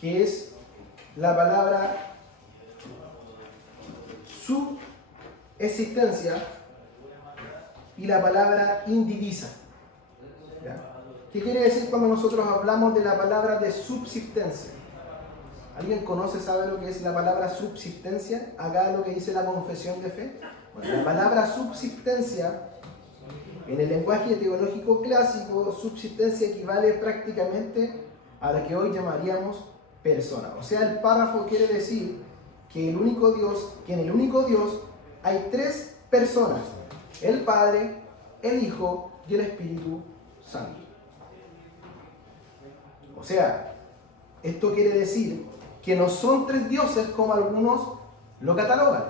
que es la palabra subsistencia y la palabra indivisa. ¿Ya? ¿Qué quiere decir cuando nosotros hablamos de la palabra de subsistencia? ¿Alguien conoce, sabe lo que es la palabra subsistencia? Acá lo que dice la confesión de fe. Bueno, la palabra subsistencia, en el lenguaje teológico clásico, subsistencia equivale prácticamente a lo que hoy llamaríamos persona. O sea, el párrafo quiere decir que en el único Dios hay tres personas: el Padre, el Hijo y el Espíritu Santo. O sea, esto quiere decir que no son tres dioses como algunos lo catalogan,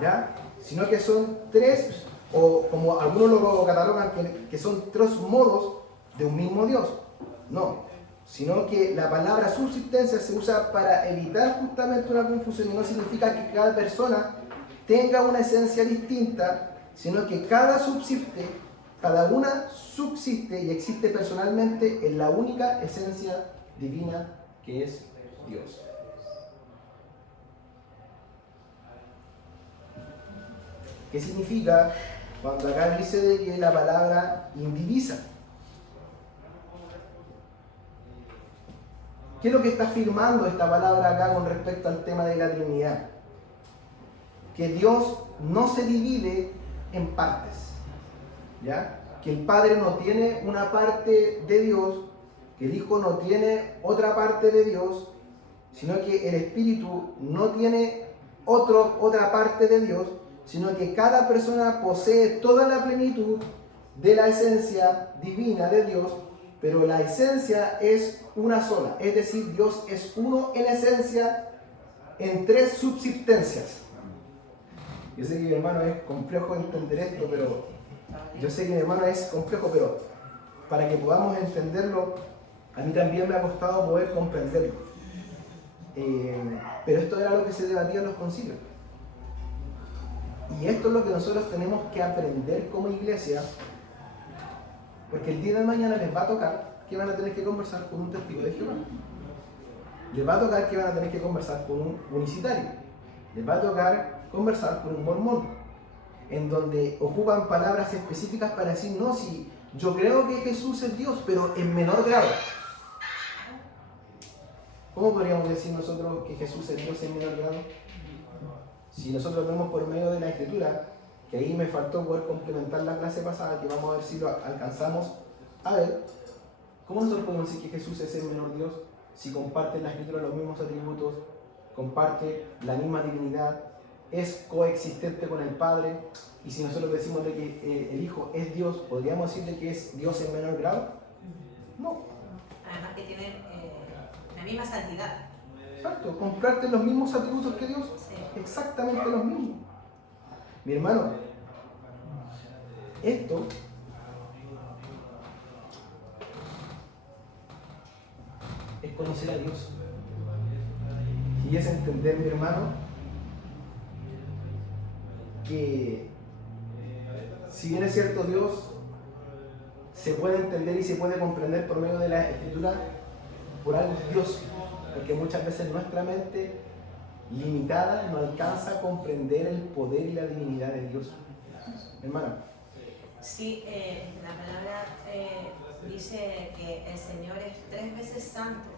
¿ya? Sino que son tres, o como algunos lo catalogan, que son tres modos de un mismo Dios. No, sino que la palabra subsistencia se usa para evitar justamente una confusión, y no significa que cada persona tenga una esencia distinta, sino que cada una subsiste y existe personalmente en la única esencia divina que es Dios. ¿Qué significa cuando acá dice de que la palabra indivisa? ¿Qué es lo que está afirmando esta palabra acá con respecto al tema de la Trinidad? Que Dios no se divide en partes, ¿ya? Que el Padre no tiene una parte de Dios, que el Hijo no tiene otra parte de Dios, sino que el Espíritu no tiene otra parte de Dios, sino que cada persona posee toda la plenitud de la esencia divina de Dios, pero la esencia es una sola, es decir, Dios es uno en esencia, en tres subsistencias. Yo sé que mi hermano es complejo entender esto, pero para que podamos entenderlo, a mí también me ha costado poder comprenderlo. Pero esto era lo que se debatía en los concilios. Y esto es lo que nosotros tenemos que aprender como iglesia, porque el día de mañana les va a tocar que van a tener que conversar con un testigo de Jehová. Les va a tocar que van a tener que conversar con un unicitario. Les va a tocar conversar con un mormón, en donde ocupan palabras específicas para decir, no, si yo creo que Jesús es Dios, pero en menor grado. ¿Cómo podríamos decir nosotros que Jesús es Dios en menor grado? Si nosotros vemos por medio de la Escritura, que ahí me faltó poder complementar la clase pasada, que vamos a ver si lo alcanzamos a ver, ¿cómo nosotros podemos decir que Jesús es el menor Dios si comparte en la Escritura los mismos atributos, comparte la misma divinidad, es coexistente con el Padre, y si nosotros decimos de que el Hijo es Dios, ¿podríamos decir de que es Dios en menor grado? No. Además que tienen la misma santidad. Exacto, comparten los mismos atributos que Dios, Sí. exactamente los mismos. Mi hermano, esto es conocer a Dios. Y es entender, mi hermano, que si bien es cierto, Dios se puede entender y se puede comprender por medio de la Escritura, por algo es Dios, porque muchas veces nuestra mente limitada no alcanza a comprender el poder y la divinidad de Dios. Hermano. Sí, la palabra dice que el Señor es 3 veces santo.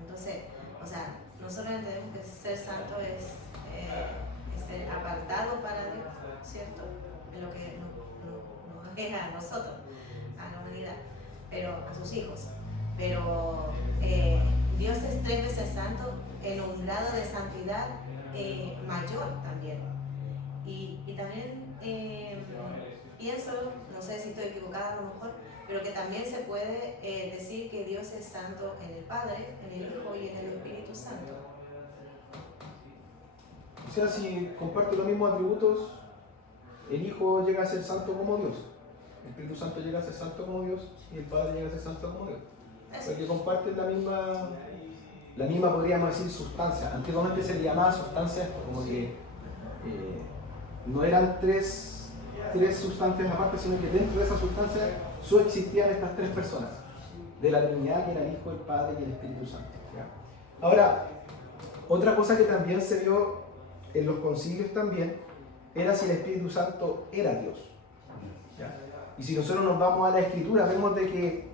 Entonces, o sea, nosotros entendemos que ser santo es ser apartado para Dios, ¿cierto? En lo que nos es a nosotros, a la humanidad, pero a sus hijos. Pero Dios es 3 veces santo en un grado de santidad mayor también. Y también pienso, no sé si estoy equivocada a lo mejor, pero que también se puede decir que Dios es santo en el Padre, en el Hijo y en el Espíritu Santo. O sea, si comparte los mismos atributos, el Hijo llega a ser santo como Dios, el Espíritu Santo llega a ser santo como Dios y el Padre llega a ser santo como Dios. Porque comparten la misma, podríamos decir, sustancia. Antiguamente se le llamaba sustancia, como que no eran tres sustancias aparte, sino que dentro de esa sustancia solo existían estas 3 personas, de la Trinidad, que era el Hijo, el Padre y el Espíritu Santo. ¿Ya? Ahora, otra cosa que también se vio en los concilios también, era si el Espíritu Santo era Dios. ¿Ya? Y si nosotros nos vamos a la Escritura, vemos de que,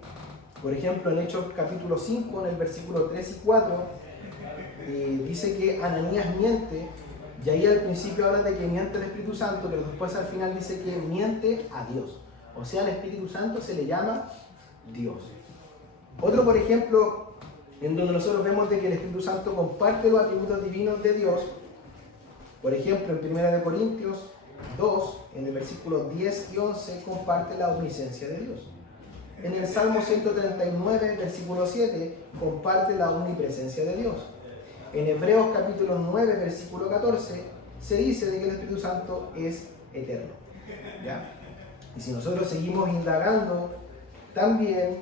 por ejemplo, en Hechos capítulo 5, en el versículo 3 y 4, dice que Ananías miente, y ahí al principio habla de que miente el Espíritu Santo, pero después al final dice que miente a Dios. O sea, al Espíritu Santo se le llama Dios. Otro, por ejemplo, en donde nosotros vemos de que el Espíritu Santo comparte los atributos divinos de Dios, por ejemplo, en 1 Corintios 2, en el versículo 10 y 11, comparte la omnisciencia de Dios. En el Salmo 139, versículo 7, comparte la omnipresencia de Dios. En Hebreos capítulo 9, versículo 14, se dice de que el Espíritu Santo es eterno. ¿Ya? Y si nosotros seguimos indagando, también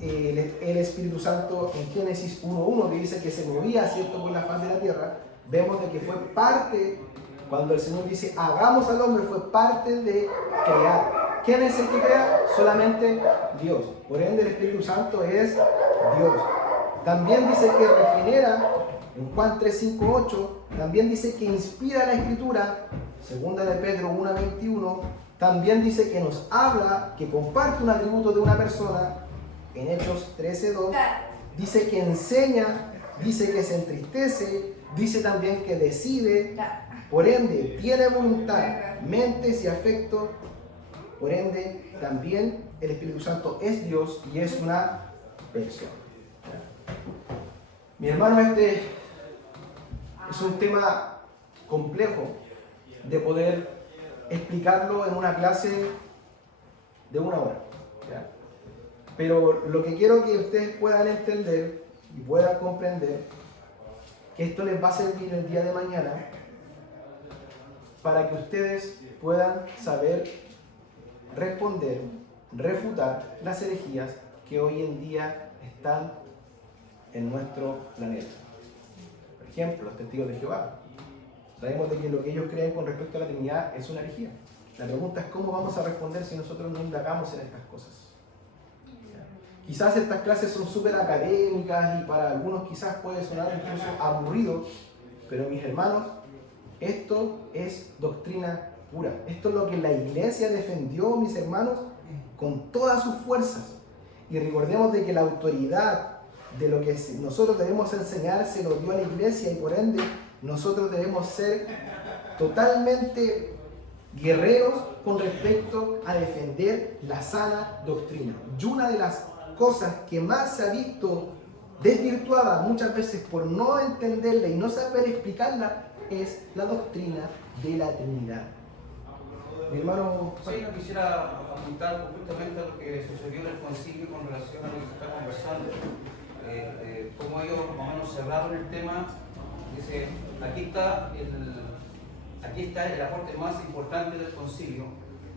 el Espíritu Santo en Génesis 1.1, que dice que se movía, ¿cierto?, por la faz de la tierra, vemos de que fue parte, cuando el Señor dice hagamos al hombre, fue parte de crear. ¿Quién es el que crea? Solamente Dios. Por ende, el Espíritu Santo es Dios. También dice que regenera, en Juan 3, 5, 8, también dice que inspira la Escritura, segunda de Pedro 1.21, también dice que nos habla, que comparte un atributo de una persona, en Hechos 13.2, dice que enseña, dice que se entristece, dice también que decide, por ende tiene voluntad, mentes y afecto, por ende también el Espíritu Santo es Dios y es una persona. Mi hermano, este es un tema complejo de poder explicarlo en una clase de 1 hora. ¿Ya? Pero lo que quiero que ustedes puedan entender y puedan comprender, que esto les va a servir el día de mañana para que ustedes puedan saber responder, refutar las herejías que hoy en día están en nuestro planeta. Por ejemplo, los testigos de Jehová. Sabemos de que lo que ellos creen con respecto a la Trinidad es una herejía. La pregunta es cómo vamos a responder si nosotros no indagamos en estas cosas. Quizás estas clases son súper académicas y para algunos quizás puede sonar incluso aburrido, pero mis hermanos, esto es doctrina pura. Esto es lo que la iglesia defendió, mis hermanos, con todas sus fuerzas. Y recordemos de que la autoridad de lo que nosotros debemos enseñar se lo dio a la iglesia y por ende nosotros debemos ser totalmente guerreros con respecto a defender la sana doctrina. Y una de las cosas que más se ha visto desvirtuada muchas veces por no entenderla y no saber explicarla, es la doctrina de la Trinidad. Mi hermano, Sí, no quisiera apuntar justamente a lo que sucedió en el concilio con relación a lo que se está conversando. Como ellos más o menos cerraron el tema, dice, aquí está el aporte más importante del concilio.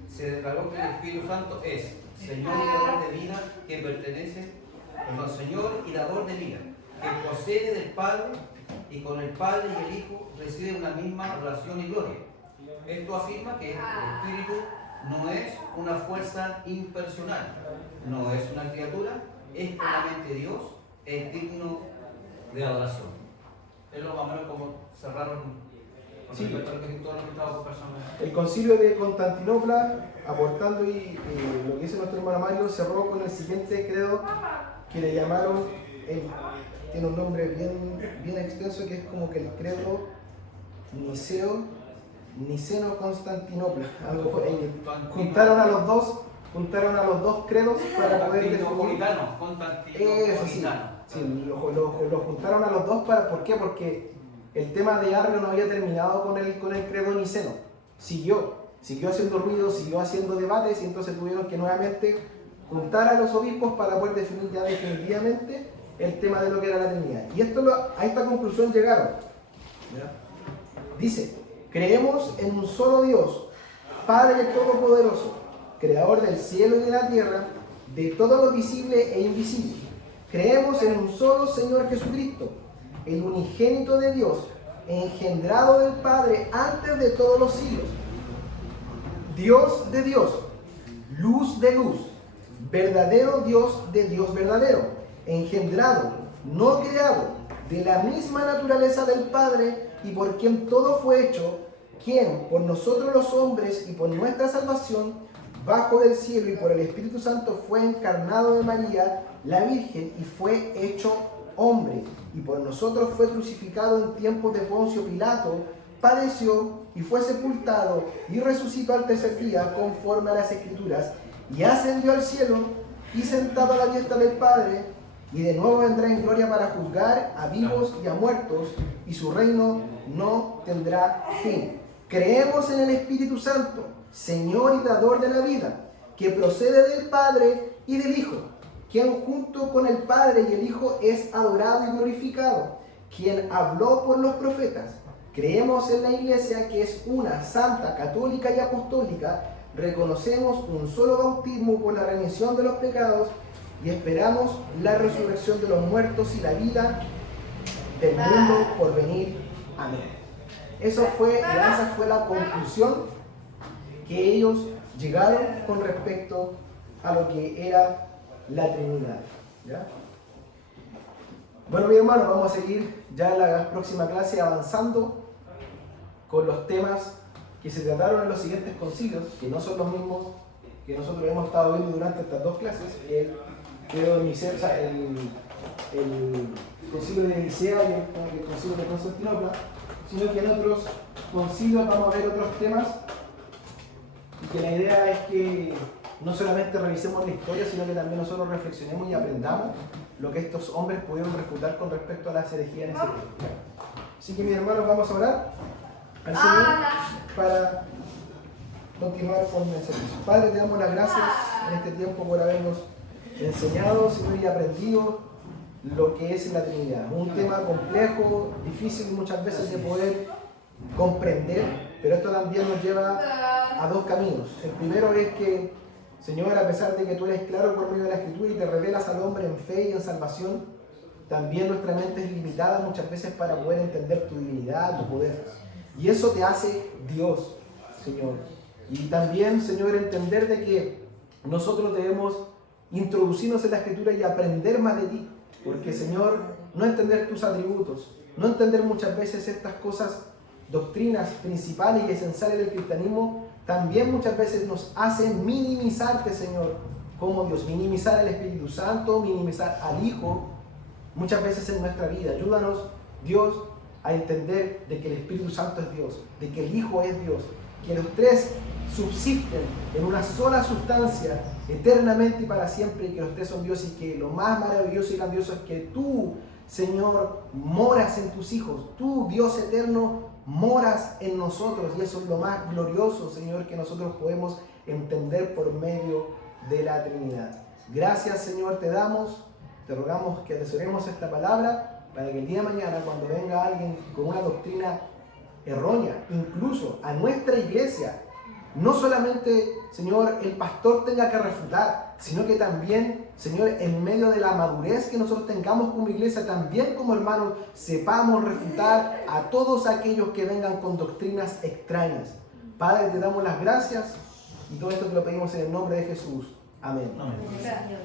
Se declaró que el Espíritu Santo es Señor y dador de vida, que pertenece, Señor y dador de vida, que procede del Padre y con el Padre y el Hijo reside una misma relación y gloria. Esto afirma que el Espíritu no es una fuerza impersonal, no es una criatura, es plenamente Dios, es digno de adoración. Es lo más o menos como cerraron con Sí. respecto a lo que todo lo que estaba conversando. el concilio de Constantinopla, aportando y lo que dice nuestro hermano Mario, cerró con el siguiente credo que le llamaron, tiene un nombre bien extenso, que es como que el credo Niceno-Constantinopla, algo por ahí. Juntaron a los dos credos para poder definir. Eso sí, sí, lo juntaron a los dos ¿por qué? Porque el tema de Arrio no había terminado con el credo niceno. Siguió haciendo ruido, siguió haciendo debates y entonces tuvieron que nuevamente juntar a los obispos para poder definir ya definitivamente el tema de lo que era la Trinidad. Y a esta conclusión llegaron. ¿Ya? Dice, creemos en un solo Dios, Padre Todopoderoso, Creador del cielo y de la tierra, de todo lo visible e invisible. Creemos en un solo Señor Jesucristo, el unigénito de Dios, engendrado del Padre antes de todos los siglos. Dios de Dios, luz de luz, verdadero Dios de Dios verdadero, engendrado, no creado, de la misma naturaleza del Padre y por quien todo fue hecho, quien por nosotros los hombres y por nuestra salvación, bajo del cielo y por el Espíritu Santo fue encarnado de María, la Virgen, y fue hecho hombre, y por nosotros fue crucificado en tiempos de Poncio Pilato, padeció y fue sepultado y resucitó al tercer día conforme a las Escrituras, y ascendió al cielo y sentado a la diestra del Padre, y de nuevo vendrá en gloria para juzgar a vivos y a muertos, y su reino no tendrá fin. Creemos en el Espíritu Santo, Señor y dador de la vida, que procede del Padre y del Hijo, quien junto con el Padre y el Hijo es adorado y glorificado, quien habló por los profetas. Creemos en la Iglesia, que es una, santa, católica y apostólica. Reconocemos un solo bautismo por la remisión de los pecados y esperamos la resurrección de los muertos y la vida del mundo por venir. Amén. Esa fue la conclusión que ellos llegaron con respecto a lo que era la Trinidad. ¿Ya? Bueno, mi hermano, vamos a seguir ya en la próxima clase avanzando con los temas que se trataron en los siguientes concilios, que no son los mismos que nosotros hemos estado viendo durante estas dos clases, el concilio de Nicea y el concilio de Constantinopla, sino que en otros concilios vamos a ver otros temas, y que la idea es que no solamente revisemos la historia, sino que también nosotros reflexionemos y aprendamos lo que estos hombres pudieron refutar con respecto a las herejías en ese tiempo. Así que mis hermanos, vamos a orar al Señor para continuar con el servicio. Padre, te damos las gracias en este tiempo por habernos enseñado, Señor, y aprendido lo que es la Trinidad. Un tema complejo, difícil muchas veces de poder comprender, pero esto también nos lleva a dos caminos. El primero es que, Señor, a pesar de que tú eres claro por medio de la Escritura y te revelas al hombre en fe y en salvación, también nuestra mente es limitada muchas veces para poder entender tu divinidad, tu poder. Y eso te hace Dios, Señor. Y también, Señor, entender de que nosotros debemos introducirnos en la Escritura y aprender más de ti. Porque, Señor, no entender tus atributos, no entender muchas veces estas cosas, doctrinas principales y esenciales del cristianismo, también muchas veces nos hacen minimizarte, Señor, como Dios. Minimizar al Espíritu Santo, minimizar al Hijo, muchas veces en nuestra vida. Ayúdanos, Dios, a entender de que el Espíritu Santo es Dios, de que el Hijo es Dios, que los tres subsisten en una sola sustancia eternamente y para siempre, y que los tres son Dios, y que lo más maravilloso y grandioso es que tú, Señor, moras en tus hijos. Tú, Dios eterno, moras en nosotros, y eso es lo más glorioso, Señor, que nosotros podemos entender por medio de la Trinidad. Gracias, Señor, te damos, te rogamos que atesoremos esta palabra para que el día de mañana, cuando venga alguien con una doctrina errónea, incluso a nuestra iglesia, no solamente, Señor, el pastor tenga que refutar, sino que también, Señor, en medio de la madurez que nosotros tengamos como iglesia, también como hermanos, sepamos refutar a todos aquellos que vengan con doctrinas extrañas. Padre, te damos las gracias y todo esto te lo pedimos en el nombre de Jesús. Amén. Amén. Gracias.